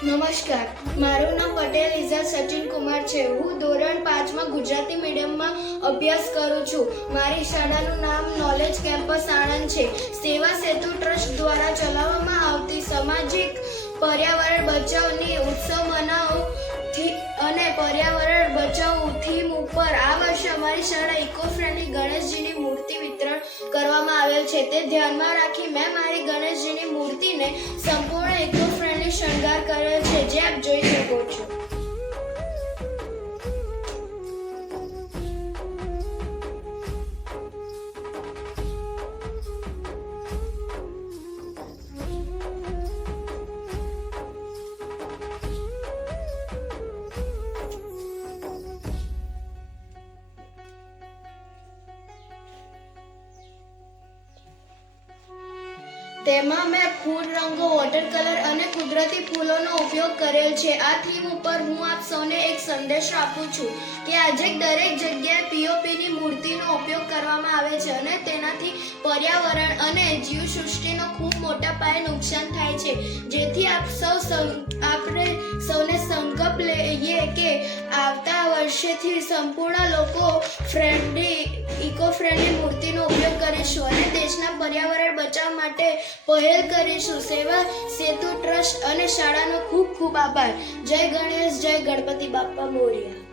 નમસ્કાર, મારું નામ પટેલ ઇઝા સચિન કુમાર છે. હું ધોરણ 5માં ગુજરાતી મીડિયમમાં અભ્યાસ કરું છું. મારી શાળાનું નામ નોલેજ કેમ્પસ આણંદ છે. સેવા સેતુ ટ્રસ્ટ દ્વારા ચલાવવામાં આવતી સામાજિક પર્યાવરણ બચાવની ઉત્સવ મનાવો અને પર્યાવરણ બચાવો થીમ ઉપર આ વર્ષે અમારી શાળા ઇકો ફ્રેન્ડલી ગણેશજીની મૂર્તિ વિતરણ કરવામાં આવેલ છે. તે ધ્યાનમાં રાખી મેં મારી ગણેશજીની મૂર્તિને સંપૂર્ણ ઇકો ફ્રેન્ડલી શણગાર કરેલ છે, જે આપ જોઈ શકો છો. તેમાં મેં ફૂડ રંગો, વોટર કલર અને કુદરતી ફૂલોનો ઉપયોગ કરેલ છે. આ થીમ ઉપર હું આપ સૌને એક સંદેશો આપું છું કે આજે દરેક જગ્યાએ પીઓપીની મૂર્તિનો ઉપયોગ કરવામાં આવે છે અને તેનાથી પર્યાવરણ અને જીવસૃષ્ટિનો ખૂબ મોટા પાયે નુકસાન થાય છે. જેથી આપણે સૌને સંકલ્પ લઈએ કે આવતા વર્ષેથી સંપૂર્ણ ઇકો ફ્રેન્ડલી મૂર્તિનો ઉપયોગ કરીશું અને દેશના પર્યાવરણ બચાવ માટે પહેલ કરીશું. સેવા સેતુ ટ્રસ્ટ અને શાળાનો ખૂબ ખૂબ આભાર. જય ગણેશ, જય ગણપતિ બાપ્પા મોરયા.